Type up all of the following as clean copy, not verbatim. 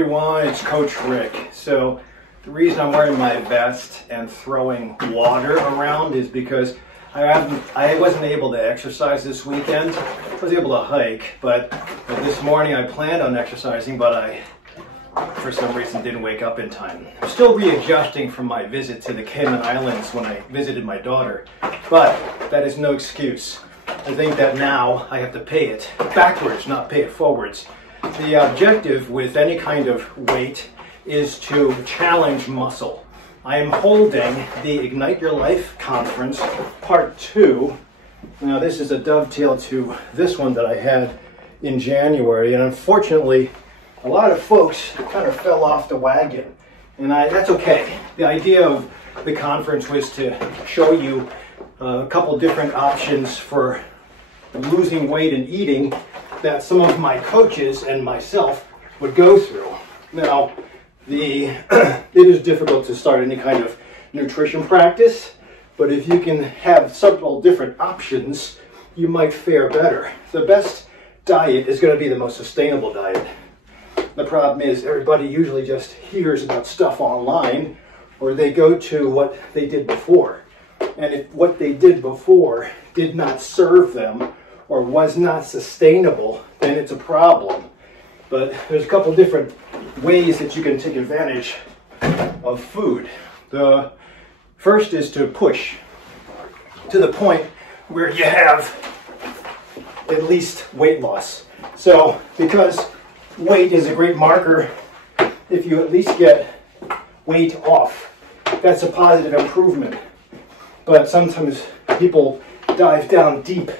everyone, it's Coach Rick. So the reason I'm wearing my vest and throwing water around is because I wasn't able to exercise this weekend. I was able to hike, but this morning I planned on exercising, but I, for some reason, didn't wake up in time. I'm still readjusting from my visit to the Cayman Islands when I visited my daughter, but that is no excuse. I think that now I have to pay it backwards, not pay it forwards. The objective with any kind of weight is to challenge muscle. I am holding the Ignite Your Life Conference Part 2. Now this is a dovetail to this one that I had in January, and unfortunately a lot of folks kind of fell off the wagon, and that's okay. The idea of the conference was to show you a couple different options for losing weight and eating that some of my coaches and myself would go through. Now, it is difficult to start any kind of nutrition practice, but if you can have several different options, you might fare better. The best diet is going to be the most sustainable diet. The problem is everybody usually just hears about stuff online, or they go to what they did before. And if what they did before did not serve them or was not sustainable, then it's a problem. But there's a couple different ways that you can take advantage of food. The first is to push to the point where you have at least weight loss. So because weight is a great marker, if you at least get weight off, that's a positive improvement. But sometimes people dive down deep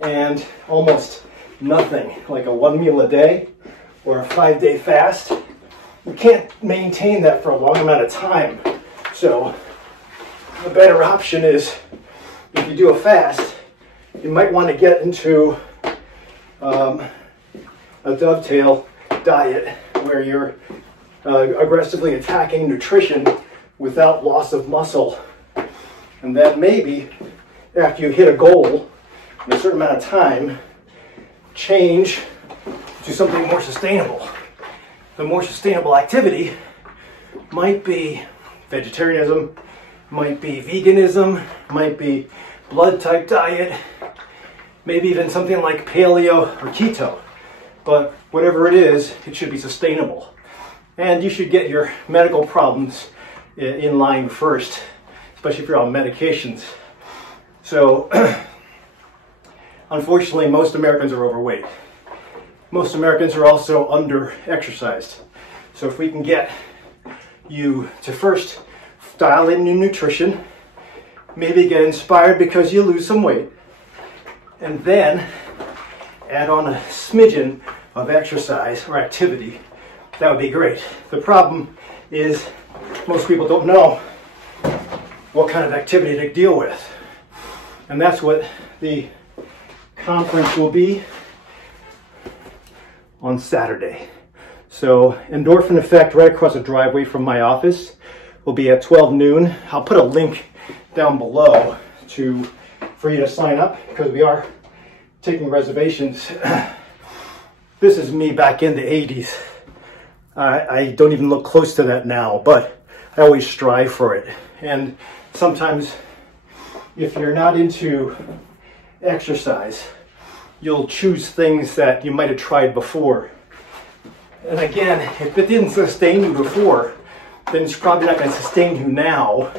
and almost nothing, like a 1 meal a day or a 5-day fast. You can't maintain that for a long amount of time. So the better option is, if you do a fast, you might want to get into a dovetail diet where you're aggressively attacking nutrition without loss of muscle. And then maybe after you hit a goal in a certain amount of time, change to something more sustainable. The more sustainable activity might be vegetarianism, might be veganism, might be blood type diet, maybe even something like paleo or keto. But whatever it is, it should be sustainable. And you should get your medical problems in line first, especially if you're on medications. So, unfortunately, most Americans are overweight. Most Americans are also under-exercised. So if we can get you to first dial in your nutrition, maybe get inspired because you lose some weight, and then add on a smidgen of exercise or activity, that would be great. The problem is most people don't know what kind of activity to deal with. And that's what the conference will be on Saturday. So Endorphin Effect right across the driveway from my office will be at 12 noon. I'll put a link down below for you to sign up, because we are taking reservations. This is me back in the 80s. I don't even look close to that now, but I always strive for it. And sometimes if you're not into exercise, you'll choose things that you might have tried before. And again, if it didn't sustain you before, then it's probably not going to sustain you now,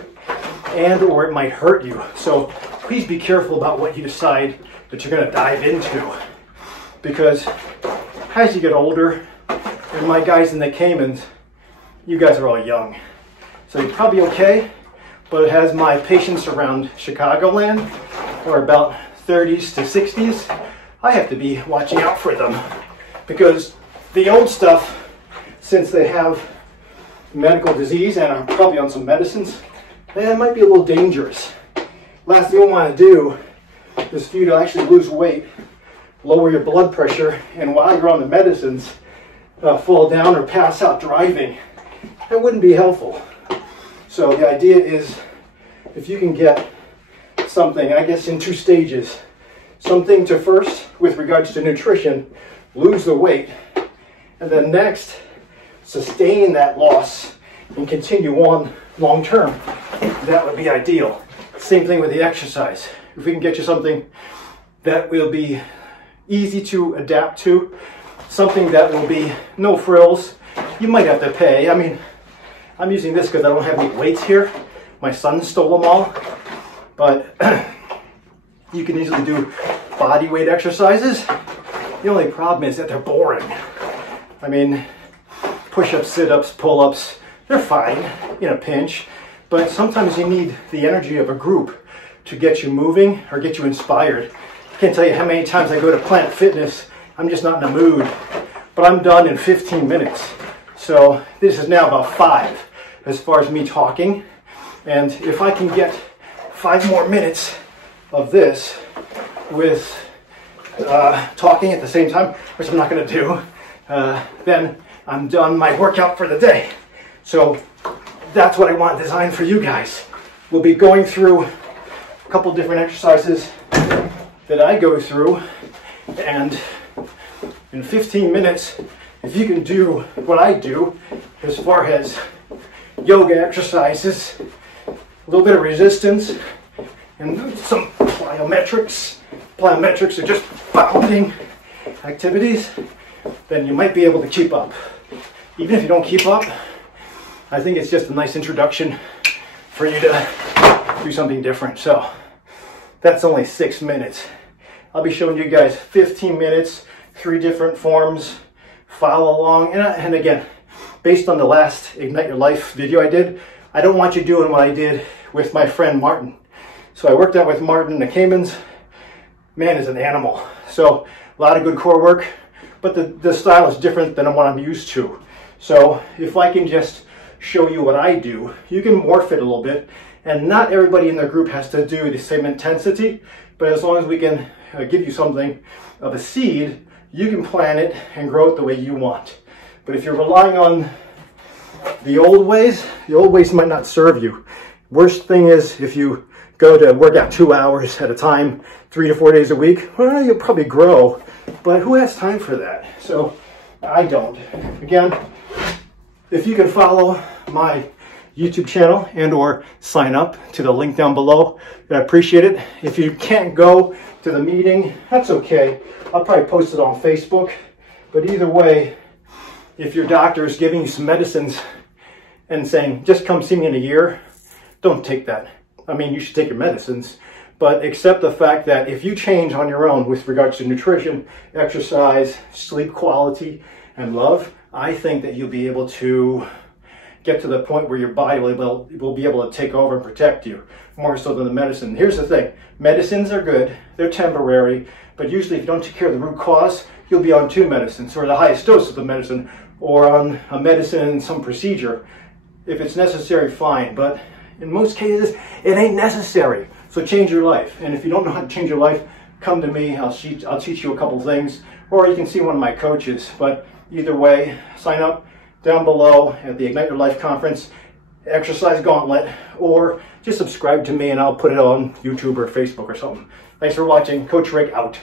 and or it might hurt you. So please be careful about what you decide that you're going to dive into, because as you get older, and my guys in the Caymans, you guys are all young, so you're probably okay. But as my patients around Chicagoland, who are about 30s to 60s, I have to be watching out for them, because the old stuff, since they have medical disease and are probably on some medicines, it might be a little dangerous. Last thing you want to do is for you to actually lose weight, lower your blood pressure, and while you're on the medicines, fall down or pass out driving. That wouldn't be helpful. So the idea is, if you can get something, I guess in 2 stages, something to first, with regards to nutrition, lose the weight, and then next, sustain that loss and continue on long term, that would be ideal. Same thing with the exercise. If we can get you something that will be easy to adapt to, something that will be no frills, you might have to pay. I mean, I'm using this because I don't have any weights here. My son stole them all. But you can easily do body weight exercises. The only problem is that they're boring. I mean, push-ups, sit-ups, pull-ups, they're fine in a pinch. But sometimes you need the energy of a group to get you moving or get you inspired. I can't tell you how many times I go to Planet Fitness, I'm just not in the mood. But I'm done in 15 minutes. So this is now about 5 as far as me talking. And if I can get 5 more minutes of this with talking at the same time, which I'm not going to do, then I'm done my workout for the day. So that's what I want designed for you guys. We'll be going through a couple different exercises that I go through, and in 15 minutes, if you can do what I do as far as yoga exercises, a little bit of resistance, and some plyometrics. Plyometrics are just bounding activities, then you might be able to keep up. Even if you don't keep up, I think it's just a nice introduction for you to do something different. So that's only 6 minutes. I'll be showing you guys 15 minutes, 3 different forms. Follow along. And again, based on the last Ignite Your Life video I did, I don't want you doing what I did with my friend Martin. So I worked out with Martin in the Caymans. Man is an animal. So a lot of good core work, but the style is different than what I'm used to. So if I can just show you what I do, you can morph it a little bit. And not everybody in the group has to do the same intensity, but as long as we can give you something of a seed, you can plant it and grow it the way you want. But if you're relying on the old ways might not serve you. Worst thing is if you go to work out 2 hours at a time, 3 to 4 days a week, well, you'll probably grow, but who has time for that? So I don't. Again, if you can follow my YouTube channel and or sign up to the link down below, I appreciate it. If you can't go to the meeting, that's okay. I'll probably post it on Facebook, but either way, if your doctor is giving you some medicines and saying, just come see me in a year, don't take that. I mean, you should take your medicines, but accept the fact that if you change on your own with regards to nutrition, exercise, sleep quality, and love, I think that you'll be able to get to the point where your body will be able to take over and protect you, more so than the medicine. Here's the thing, medicines are good, they're temporary, but usually if you don't take care of the root cause, you'll be on 2 medicines, or the highest dose of the medicine, or on a medicine and some procedure. If it's necessary, fine, but in most cases, it ain't necessary. So change your life. And if you don't know how to change your life, come to me. I'll teach you a couple things, or you can see one of my coaches. But either way, sign up down below at the Ignite Your Life conference, exercise gauntlet, or just subscribe to me and I'll put it on YouTube or Facebook or something. Thanks for watching. Coach Rick out.